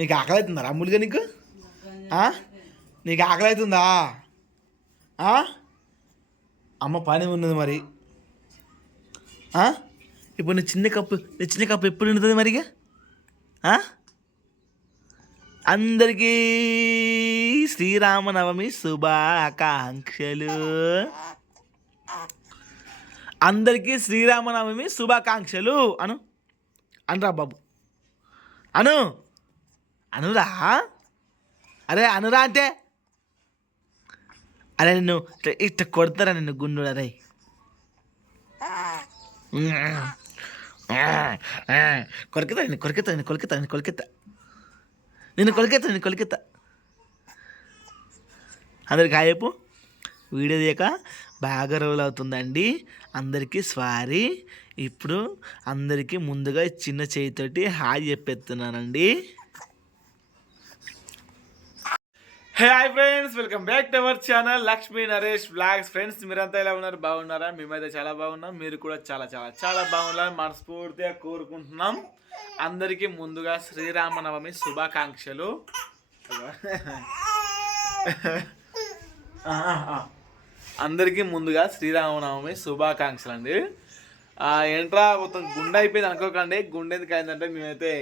నీకు ఆకలి అవుతుందా అమ్ములుగా నీకు? నీకు ఆకలి అవుతుందా? ఆ? అమ్మ పని ఉన్నది మరి? ఇప్పుడు నీ చిన్న కప్పు నీ చిన్న కప్పు ఎప్పుడు నిండుతుంది మరిగా ఆ? అందరికీ శ్రీరామనవమి శుభాకాంక్షలు. అందరికీ శ్రీరామనవమి శుభాకాంక్షలు. అను? అనురా బాబు. అను? అనురా? అరే అనురా అంటే? అరే నిన్ను ఇట్ట- కొడతారా నిన్ను గుండు అరే? కొరికితా నిన్ను కొరికితా నిన్ను కొరికితా నిన్ను కొరికితా నిన్ను కొలికెత్తా నిన్ను కొలికెత్తా అందరికి హాయపు వీడియో తీయక బాగా రోజులు అవుతుందండి. అందరికీ సారీ ఇప్పుడు అందరికీ ముందుగా చిన్న చేయితోటి hi చెప్పేస్తున్నానండి. Hey hi friends welcome back to our channel Lakshmi Naresh vlogs friends మీరంతా ఎలా ఉన్నారు? బాగున్నారా? మేమైతే చాలా బాగున్నాం. మీరు కూడా చాలా చాలా చాలా బాగున్నారని మనస్ఫూర్తిగా కోరుకుంటున్నాం. అందరికీ ముందుగా శ్రీరామనవమి శుభాకాంక్షలు. అందరికీ ముందుగా శ్రీరామనవమి శుభాకాంక్షలు అండి ఏంట్రా మొత్తం గుండె అయిపోయింది అనుకోకండి. గుండె ఎందుకు అయిందంటే మేమైతే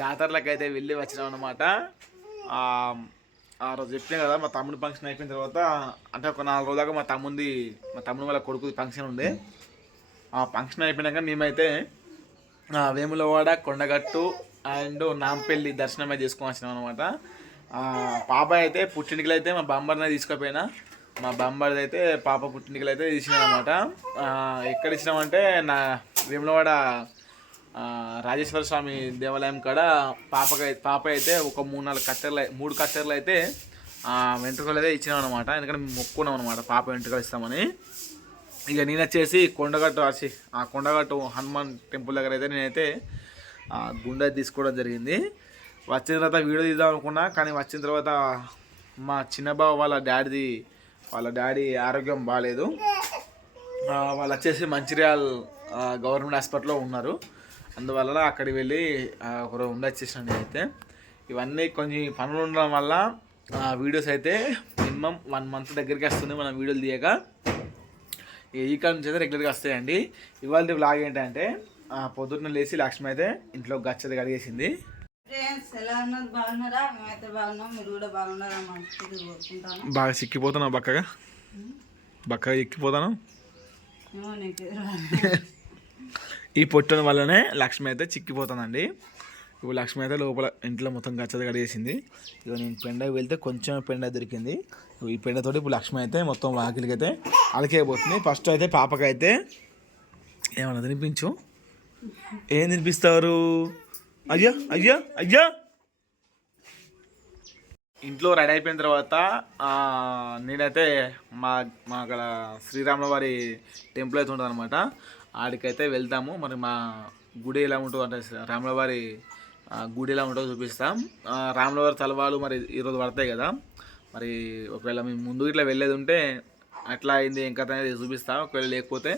జాతరలకు అయితే వెళ్ళి వచ్చినాం అనమాట ఆ రోజు చెప్పినా కదా మా తమ్ముడి ఫంక్షన్ అయిపోయిన తర్వాత అంటే ఒక నాలుగు రోజులుగా మా తమ్ముంది మా తమ్ముడు వాళ్ళ కొడుకు ఫంక్షన్ ఉంది ఆ ఫంక్షన్ అయిపోయినాక మేమైతే వేములవాడ కొండగట్టు అండ్ నాంపల్లి దర్శనం అయితే చేసుకొని వచ్చినాం అనమాట పాప అయితే పుట్టింటికలు అయితే మా బాంబర్నే తీసుకుపోయినా. మా బాంబర్ది అయితే పాప పుట్టింటికలు అయితే తీసినాం అనమాట ఎక్కడ ఇచ్చినామంటే నా వేములవాడ రాజేశ్వర స్వామి దేవాలయం కాడ పాపకై పాప అయితే ఒక మూడు నాలుగు కత్తెరలు మూడు కత్తెరలు అయితే ఆ, వెంట్రుకలు అయితే ఇచ్చినాం అనమాట ఎందుకంటే మేము మొక్కున్నాం అనమాట పాప వెంట్రుకలు ఇస్తామని. ఇక నేను వచ్చేసి కొండగట్టు వచ్చి ఆ కొండగట్టు హనుమాన్ టెంపుల్ దగ్గర అయితే నేనైతే గుండె తీసుకోవడం జరిగింది. వచ్చిన తర్వాత వీడియో తీద్దాం అనుకున్నా కానీ వచ్చిన తర్వాత మా చిన్న వాళ్ళ డాడీది వాళ్ళ డాడీ ఆరోగ్యం బాగాలేదు వాళ్ళు వచ్చేసి మంచిర్యాల్ గవర్నమెంట్ హాస్పిటల్లో ఉన్నారు. అందువల్ల అక్కడికి వెళ్ళి ఆ, ఒక రోజు ఉండొచ్చేసాను నేనైతే. ఇవన్నీ కొన్ని పనులు ఉండడం వల్ల ఆ, వీడియోస్ అయితే మినిమం వన్ మంత్ దగ్గరికి వస్తుంది మనం వీడియోలు తీయక. ఈ కాడ నుంచి అయితే రెగ్యులర్గా వస్తాయండి. ఇవాళ వ్లాగ్ ఏంటంటే ఆ, పొద్దున్న లేచి లక్ష్మి అయితే ఇంట్లో గచ్చది కడిగేసింది. బాగా సిక్కిపోతున్నావు బక్కగా? బక్కగా ఎక్కిపోతాను. ఈ పొట్టడం వల్లనే లక్ష్మి అయితే చిక్కిపోతుందండి. ఇప్పుడు లక్ష్మి అయితే లోపల ఇంట్లో మొత్తం గచ్చది కడిగేసింది. ఇక నేను పెండ వెళ్తే కొంచెం పెండ దొరికింది. ఈ పెండతోటి ఇప్పుడు లక్ష్మి అయితే మొత్తం వాకిలికి అయితే అలకేయబోతుంది. ఫస్ట్ అయితే పాపకైతే ఏమన్నా తినిపించు. ఏం తినిపిస్తారు? అయ్యా అయ్యా అయ్యా! ఇంట్లో రెడీ అయిపోయిన తర్వాత నేనైతే మా మా అక్కడ శ్రీరాముల వారి టెంపుల్ అయితే ఉంటుంది అనమాట ఆడికైతే వెళ్తాము. మరి మా గుడి ఎలా ఉంటుందో అంటే రాములవారి గుడి ఎలా ఉంటుందో చూపిస్తాం. రాములవారి తలవాలు మరి ఈరోజు పడతాయి కదా. మరి ఒకవేళ మేము ముందు ఇట్లా వెళ్ళేది ఉంటే అట్లా అయింది ఇంకా అనేది చూపిస్తాం. ఒకవేళ లేకపోతే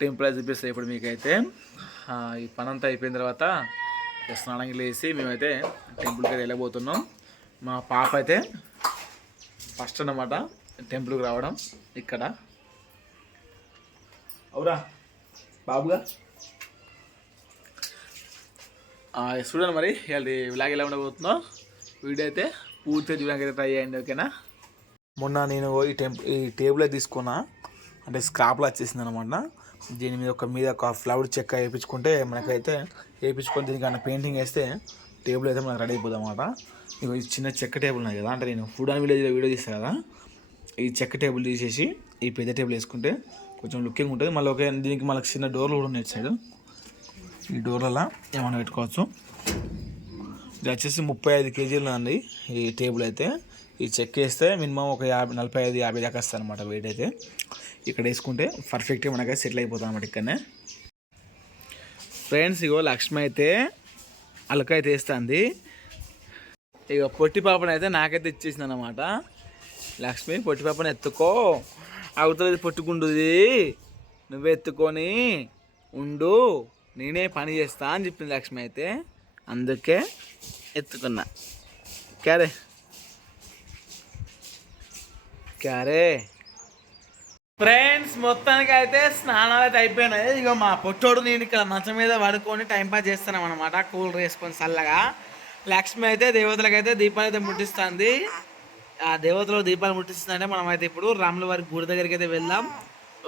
టెంపుల్ అయితే చూపిస్తాయి ఇప్పుడు మీకైతే. ఈ పని అంతా అయిపోయిన తర్వాత స్నానం లేసి మేమైతే టెంపుల్కి వెళ్ళబోతున్నాం. మా పాప అయితే ఫస్ట్ అన్నమాట టెంపుల్కి రావడం ఇక్కడ. అవురా. బాబుగా ఆ, చూడండి మరి ఇవాళ ఇలాగ ఎలా ఉండబోతుందో. వీడియో అయితే పూర్తిగా చూడడానికి అయితే ట్రై చేయండి ఓకేనా? మొన్న నేను ఈ టెంప్ ఈ టేబుల్ తీసుకున్నా. అంటే స్క్రాప్లో వచ్చేసింది అనమాట దీని మీద ఒక మీద ఒక ఫ్లవర్ చెక్క వేయించుకుంటే మనకైతే వేయించుకొని దీనికన్నా పెయింటింగ్ వేస్తే టేబుల్ అయితే మనకు రెడీ అయిపోతుంది అనమాట ఇగో ఈ చిన్న చెక్క టేబుల్ ఉన్నాయి కదా అంటే నేను ఫుడ్ అండ్ విలేజ్లో వీడియో తీస్తాను కదా. ఈ చెక్క టేబుల్ తీసేసి ఈ పెద్ద టేబుల్ వేసుకుంటే కొంచెం లుకింగ్ ఉంటుంది. మళ్ళీ ఒకే దీనికి మళ్ళీ చిన్న డోర్లు కూడా ఉన్నాయి సైడ్. ఈ డోర్లలో ఏమైనా పెట్టుకోవచ్చు. ఇది వచ్చేసి ముప్పై ఐదు కేజీలు అండి ఈ టేబుల్ అయితే. ఈ చెక్ వేస్తే మినిమం ఒక యాభై నలభై ఐదు యాభై దాకా వస్తుంది అనమాట వెయిట్ అయితే. ఇక్కడ వేసుకుంటే పర్ఫెక్ట్గా మనకి సెటిల్ అయిపోతుంది అనమాట ఇక్కడనే. ఫ్రెండ్స్ ఇగో లక్ష్మి అయితే అలక అయితే వేస్తుంది ఇక పొట్టి పాపని అయితే నాకైతే ఇచ్చేసింది అనమాట లక్ష్మి పొట్టి పాపని ఎత్తుకో. అవుతుంది పట్టుకుండుది. నువ్వే ఎత్తుకొని ఉండు. నేనే పని చేస్తా అని చెప్పింది లక్ష్మి అయితే. అందుకే ఎత్తుకున్నా. క్యారే. క్యారే. ఫ్రెండ్స్ మొత్తానికి అయితే స్నానాలు అయితే అయిపోయినాయి. ఇక మా పొట్టోడు నేను ఇక్కడ మంచం మీద పడుకొని టైంపాస్ చేస్తున్నాం అనమాట కూల్ వేసుకొని చల్లగా. లక్ష్మి అయితే దేవతలకైతే దీపాలు అయితే ముట్టిస్తుంది. ఆ దేవతలు దీపాలు ముట్టిస్తుందంటే మనం అయితే ఇప్పుడు రాముల వారి గుడి దగ్గరికి అయితే వెళ్దాం.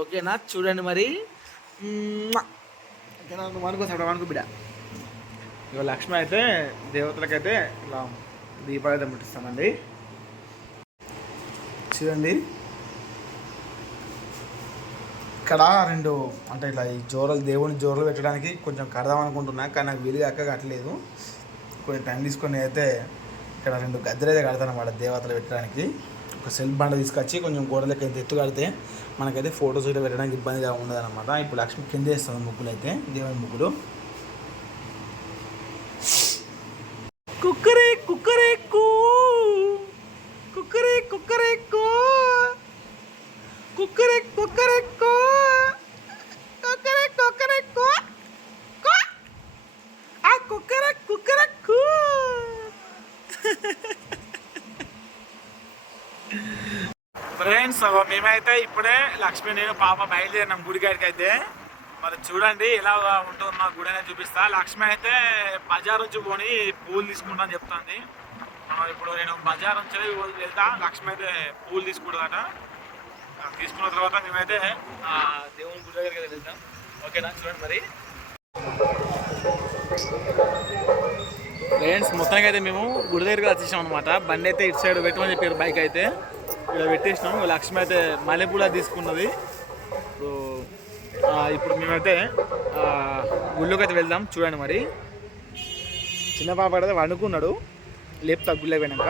ఓకేనా? చూడండి మరి. అనుకో బిడ్డ. ఇక లక్ష్మి అయితే దేవతలకైతే ఇలా దీపాలు అయితే ముట్టిస్తామండి. చూడండి. ఇక్కడ రెండు అంటే ఇట్లా ఈ జోరలు దేవుని జోరలు పెట్టడానికి కొంచెం కడదాం అనుకుంటున్నా కానీ నాకు వీలు కాక కట్టలేదు కొంచెం టైం తీసుకొని అయితే ఇక్కడ రెండు గద్దెలు అయితే కడతాను దేవతలు పెట్టడానికి. ఒక సెల్ బండ తీసుకొచ్చి కొంచెం గోడలకి అయితే ఎత్తు కడితే మనకైతే ఫొటోస్ అయితే పెట్టడానికి ఇబ్బందిగా ఉండదు అనమాట ఇప్పుడు లక్ష్మి కింద వేస్తుంది ముగ్గులు అయితే దేవుని ముగ్గులు. మేమైతే ఇప్పుడే లక్ష్మి నేను పాప బయలుదేరినాం గుడికాడికి అయితే మరి చూడండి ఎలా ఉంటుందో మా గుడి అనేది చూపిస్తా. లక్ష్మి అయితే బజార్ నుంచి పోని పూలు తీసుకుంటా అని చెప్తుంది. మనం ఇప్పుడు నేను బజార్ నుంచి వెళ్తా. లక్ష్మి అయితే పూలు తీసుకుంటుందట. తీసుకున్న తర్వాత మేమైతే దేవుని గుడి దగ్గరికి అయితే వెళ్తాం. ఓకేనా? చూడండి మరి. ఫ్రెండ్స్ మొత్తానికి అయితే మేము గుడి దగ్గరికి వచ్చేసాం అనమాట బండి అయితే ఇటు సైడ్ పెట్టమని చెప్పారు బైక్ అయితే. ఇక్కడ పెట్టేసినాం. లక్ష్మి అయితే మల్లెపూల తీసుకున్నది. ఇప్పుడు ఇప్పుడు మేమైతే గుళ్ళోకి అయితే వెళ్దాం. చూడండి మరి. చిన్న పాప అయితే వండుకున్నాడు. లేపుతా గుళ్ళో పోయినాక.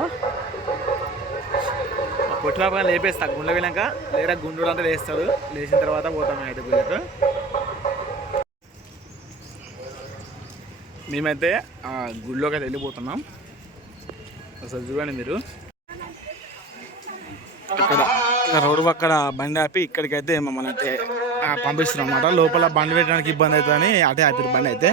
ఆ? ఆ లేపేస్తా గుళ్ళో పోయినాక. లేదా గుండెలు అంతా లేస్తాడు. లేచిన తర్వాత పోతాం అయితే గుళ్ళకు. మేమైతే గుళ్ళోకి అయితే వెళ్ళిపోతున్నాం. అసలు చూడండి మీరు. రోడ్డు పక్కన బండి ఆపి ఇక్కడికైతే మమ్మల్ని అయితే పంపిస్తున్నాం అన్నమాట లోపల బండి పెట్టడానికి ఇబ్బంది అవుతుందని అటే ఆపిరు బండి అయితే.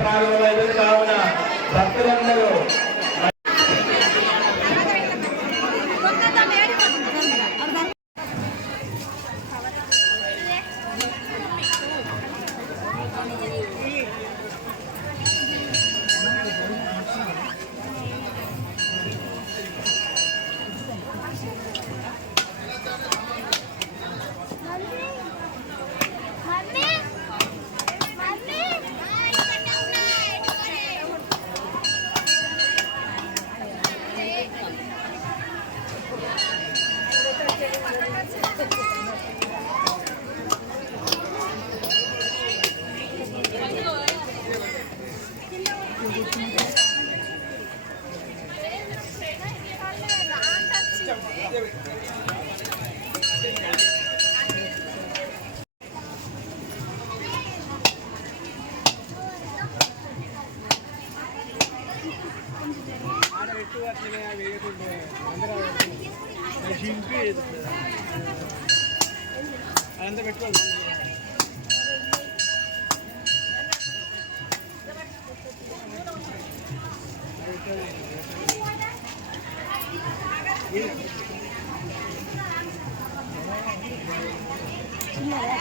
ప్రారంభమైంది కావున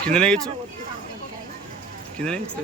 కిందనే ఇచ్చు కిందనే ఇచ్చు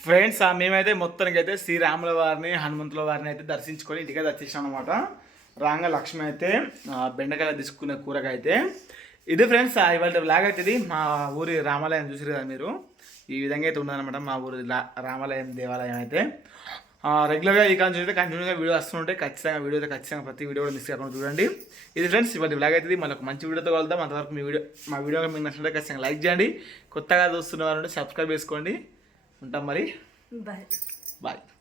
ఫ్రెండ్స్ ఆ మేమైతే మొత్తానికి అయితే శ్రీరాముల వారిని హనుమంతుల వారిని అయితే దర్శించుకొని ఇంటికి వచ్చేసాం అనమాట రాంగ లక్ష్మి అయితే బెండకాయ తీసుకునే కూరగా అయితే ఇది ఫ్రెండ్స్ ఇవాళ బ్లాగ్ అయితే ఇది మా ఊరి రామాలయం చూసారు కదా మీరు? ఈ విధంగా అయితే ఉన్నదన్నమాట మా ఊరి రామాలయం దేవాలయం అయితే. ఆ, రెగ్యులర్గా ఈ కాలం చూస్తే కంటిన్యూగా వీడియో వస్తుంటే ఖచ్చితంగా వీడియో అయితే ఖచ్చితంగా ప్రతి వీడియో కూడా మిస్ కాకుండా చూడండి. ఇది ఫ్రెండ్స్ ఇవాళ బ్లాగ్ అయితే ఇది మళ్ళీ ఒక మంచి వీడియోతో కలుద్దాం. అంతవరకు మీ వీడియో మా వీడియో మీకు నచ్చినట్లయితే ఖచ్చితంగా లైక్ చేయండి. కొత్తగా చూస్తున్న వారు సబ్స్క్రైబ్ చేసుకోండి. ఉంటాం మరి? Bye bye